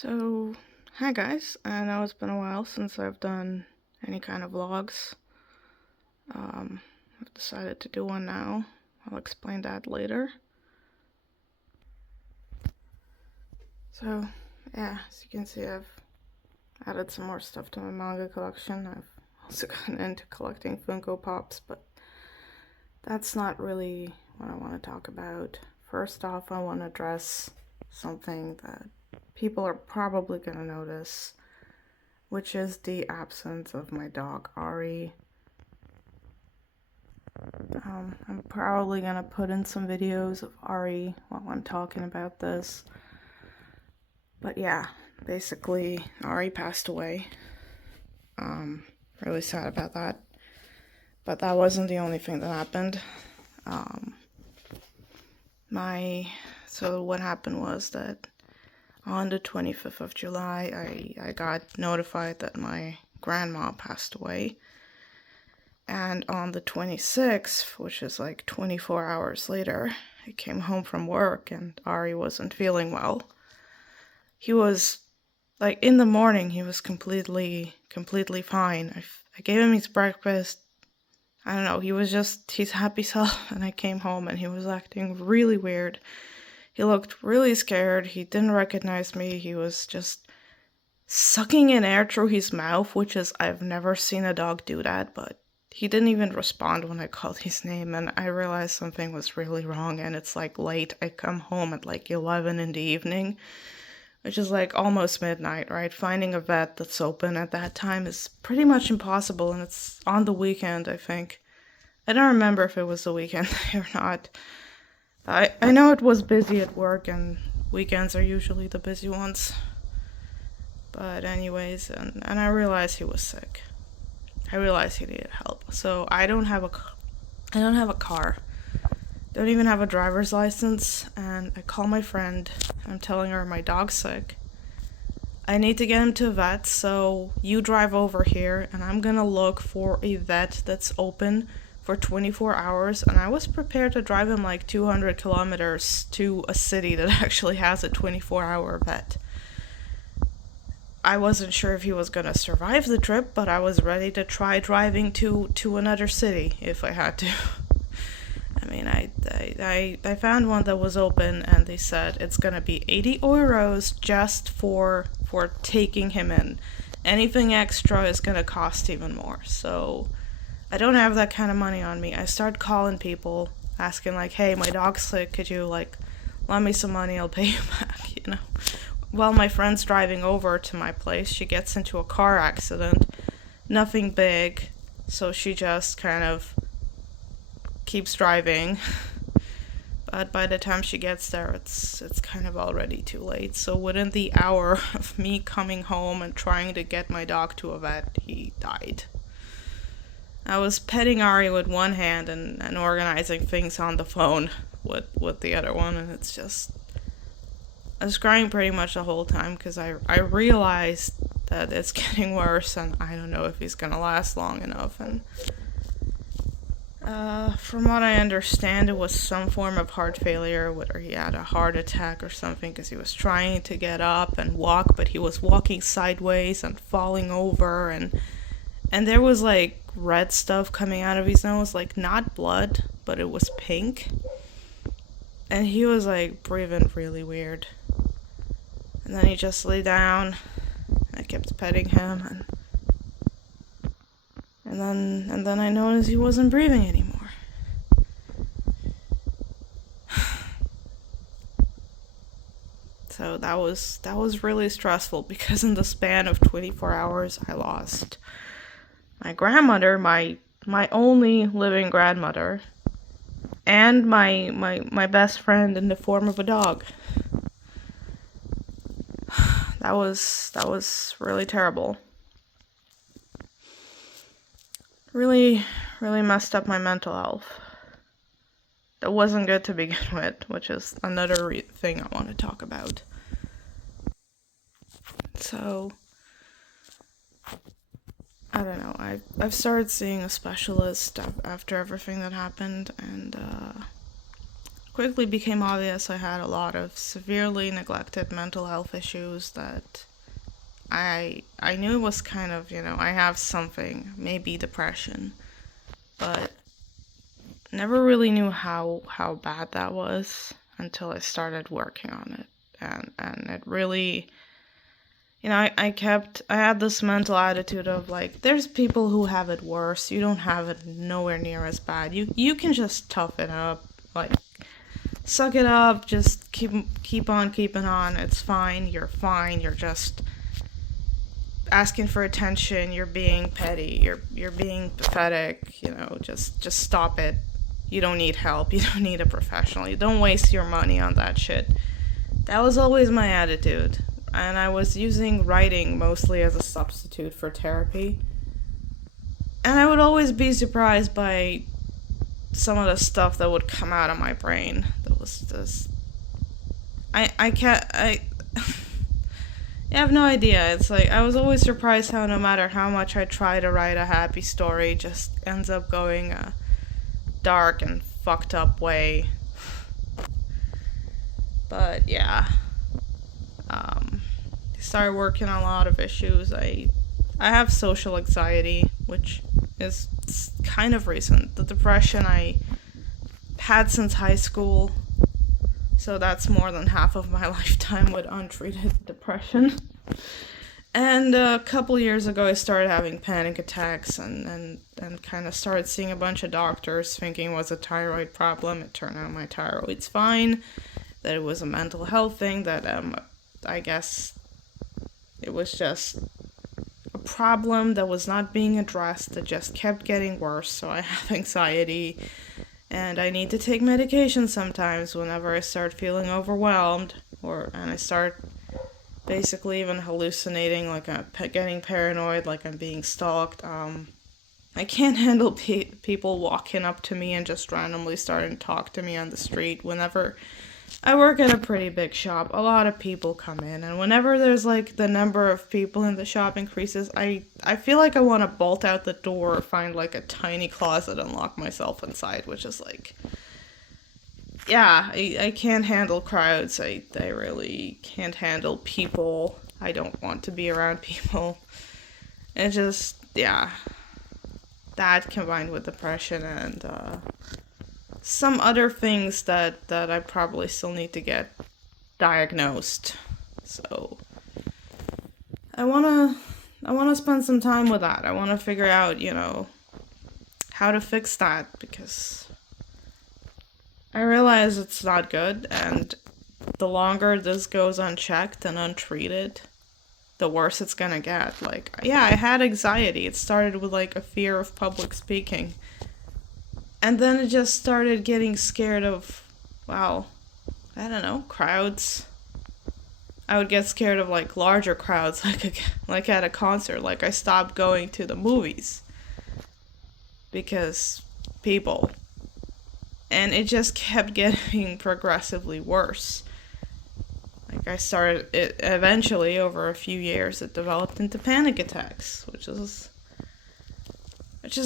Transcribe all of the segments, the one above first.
So, hi guys. I know it's been a while since I've done any kind of vlogs. Um, I've decided to do one now. I'll explain that later. So, yeah, as you can see, I've added some more stuff to my manga collection. I've also gotten into collecting Funko Pops, but that's not really what I want to talk about. First off, I want to address something that people are probably going to notice, which is the absence of my dog, Ari. I'm probably gonna put in some videos of Ari while I'm talking about this. But yeah, basically, Ari passed away. Really sad about that. But that wasn't the only thing that happened. Um, so what happened was that on the 25th of July, I got notified that my grandma passed away. And on the 26th, which is like 24 hours later, I came home from work and Ari wasn't feeling well. He was, like, in the morning, he was completely fine. I gave him his breakfast. I don't know, he was just his happy self, and I came home and he was acting really weird. He looked really scared. He didn't recognize me. He was just sucking in air through his mouth, which is, I've never seen a dog do that, but he didn't even respond when I called his name, and I realized something was really wrong, and it's like late. I come home at like 11 in the evening, which is like almost midnight, right? Finding a vet that's open at that time is pretty much impossible, and it's on the weekend, I think. I don't remember if it was the weekend or not. I know it was busy at work, and weekends are usually the busy ones. But anyways, and I realized he was sick. I realized he needed help. So I don't have a car. Don't even have a driver's license, and I call my friend. I'm telling her my dog's sick. I need to get him to a vet, so you drive over here and I'm gonna look for a vet that's open for 24 hours. And I was prepared to drive him like 200 kilometers to a city that actually has a 24-hour vet. I wasn't sure if he was gonna survive the trip, but I was ready to try driving to another city if I had to. I mean, I found one that was open, and they said it's gonna be 80 euros just for taking him in. Anything extra is gonna cost even more. So I don't have that kind of money on me. I start calling people, asking like, "Hey, my dog's sick. Could you like lend me some money? I'll pay you back." You know. While my friend's driving over to my place, she gets into a car accident. Nothing big, so she just kind of keeps driving. But by the time she gets there, it's kind of already too late. So within the hour of me coming home and trying to get my dog to a vet, he died. I was petting Ari with one hand and organizing things on the phone with the other one, and it's just... I was crying pretty much the whole time because I realized that it's getting worse, and I don't know if he's gonna last long enough. And from what I understand, it was some form of heart failure, whether he had a heart attack or something, because he was trying to get up and walk, but he was walking sideways and falling over, and there was like red stuff coming out of his nose, like not blood, but it was pink. And he was like breathing really weird. And then he just lay down. I kept petting him, and then I noticed he wasn't breathing anymore. So that was really stressful, because in the span of 24 hours I lost my grandmother, my only living grandmother, and my best friend in the form of a dog. That was really terrible. Really messed up my mental health. That wasn't good to begin with, which is another thing I want to talk about. So, I don't know. I've started seeing a specialist after everything that happened, and quickly became obvious I had a lot of severely neglected mental health issues that I knew it was kind of, I have something, maybe depression, but never really knew how bad that was until I started working on it. And it really, I had this mental attitude of like, there's people who have it worse. You don't have it nowhere near as bad. You can just tough it up, like, suck it up, just keep on keeping on. It's fine. You're just asking for attention. You're being petty. You're being pathetic. Just stop it. You don't need help. You don't need a professional. You don't waste your money on that shit. That was always my attitude. And I was using writing mostly as a substitute for therapy. And I would always be surprised by some of the stuff that would come out of my brain. That was just... I have no idea. It's like, I was always surprised how no matter how much I try to write a happy story, it just ends up going a dark and fucked up way. But yeah. I started working on a lot of issues. I have social anxiety, which is kind of recent. The depression I had since high school, so that's more than half of my lifetime with untreated depression. And a couple years ago I started having panic attacks and kind of started seeing a bunch of doctors thinking it was a thyroid problem. It turned out my thyroid's fine, that it was a mental health thing, that I guess it was just a problem that was not being addressed, that just kept getting worse. So I have anxiety, and I need to take medication sometimes whenever I start feeling overwhelmed, and I start basically even hallucinating, like I'm getting paranoid, like I'm being stalked. I can't handle people walking up to me and just randomly starting to talk to me on the street. Whenever I work at a pretty big shop, a lot of people come in, and whenever there's like the number of people in the shop increases, I feel like I want to bolt out the door or find like a tiny closet and lock myself inside, which is like, yeah, I can't handle crowds. I really can't handle people. I don't want to be around people. It just, yeah, that combined with depression and some other things that I probably still need to get diagnosed. So I wanna spend some time with that. I wanna figure out, how to fix that, because I realize it's not good, and the longer this goes unchecked and untreated, the worse it's gonna get. Like, yeah, I had anxiety. It started with like a fear of public speaking. And then it just started getting scared of, I don't know, crowds. I would get scared of like larger crowds, like at a concert. Like, I stopped going to the movies because people. And it just kept getting progressively worse. Like, I started it eventually, over a few years, it developed into panic attacks, which is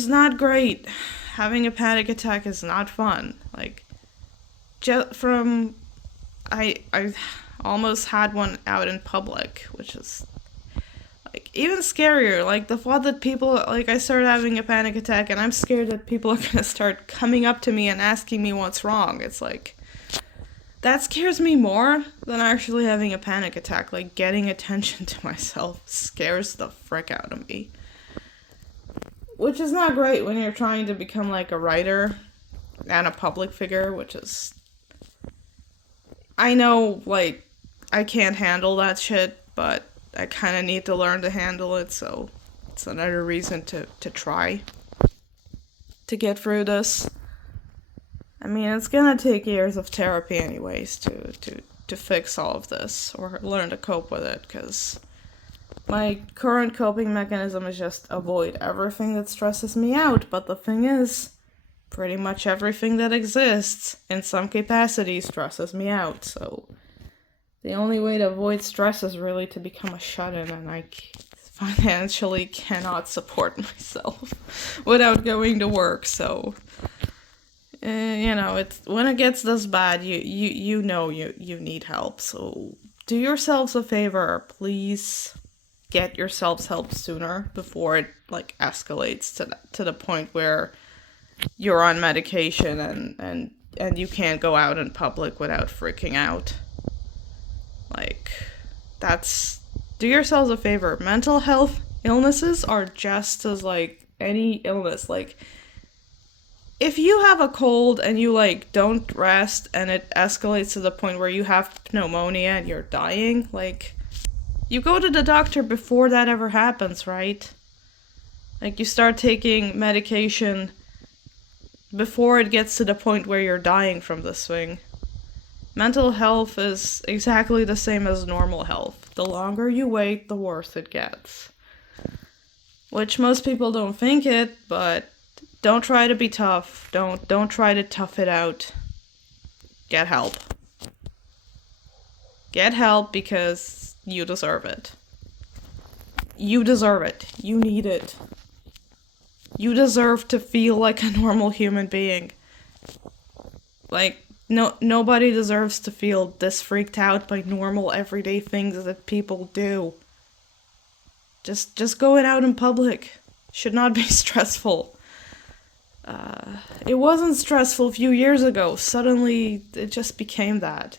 not great. Having a panic attack is not fun. Like, I almost had one out in public, which is like even scarier. Like, the thought that people, like, I started having a panic attack and I'm scared that people are gonna start coming up to me and asking me what's wrong. It's like, that scares me more than actually having a panic attack. Like, getting attention to myself scares the frick out of me. Which is not great when you're trying to become like a writer and a public figure, which is... I know, like, I can't handle that shit, but I kind of need to learn to handle it, so it's another reason to try to get through this. I mean, it's gonna take years of therapy anyways to fix all of this, or learn to cope with it, because my current coping mechanism is just avoid everything that stresses me out. But the thing is, pretty much everything that exists in some capacity stresses me out. So the only way to avoid stress is really to become a shut-in, and I financially cannot support myself without going to work. So You know, it's when it gets this bad, you know you need help. So do yourselves a favor, please. Get yourselves help sooner before it like escalates to the point where you're on medication and you can't go out in public without freaking out. Like, that's, do yourselves a favor. Mental health illnesses are just as like any illness. Like, if you have a cold and you like don't rest and it escalates to the point where you have pneumonia and you're dying, like, you go to the doctor before that ever happens, right? Like, you start taking medication before it gets to the point where you're dying from this thing. Mental health is exactly the same as normal health. The longer you wait, the worse it gets. Which most people don't think it, but don't try to be tough. Don't try to tough it out. Get help. Get help because you deserve it. You deserve it. You need it. You deserve to feel like a normal human being. Like, nobody deserves to feel this freaked out by normal everyday things that people do. Just going out in public should not be stressful. It wasn't stressful a few years ago. Suddenly, it just became that.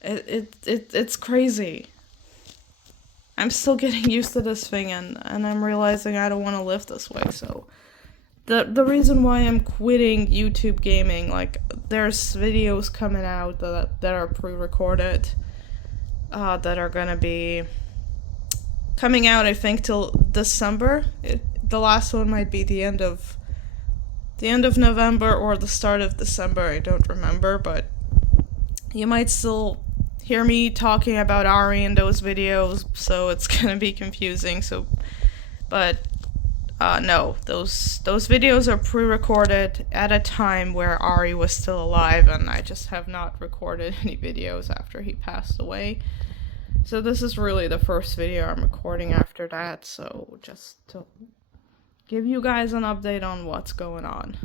It's crazy. I'm still getting used to this thing, and I'm realizing I don't want to live this way, so... The reason why I'm quitting YouTube gaming, like, there's videos coming out that are pre-recorded, that are gonna be coming out, I think, till December. The last one might be the end of November or the start of December, I don't remember, but you might still hear me talking about Ari in those videos, so it's gonna be confusing, but no, those videos are pre-recorded at a time where Ari was still alive, and I just have not recorded any videos after he passed away. So this is really the first video I'm recording after that, so just to give you guys an update on what's going on.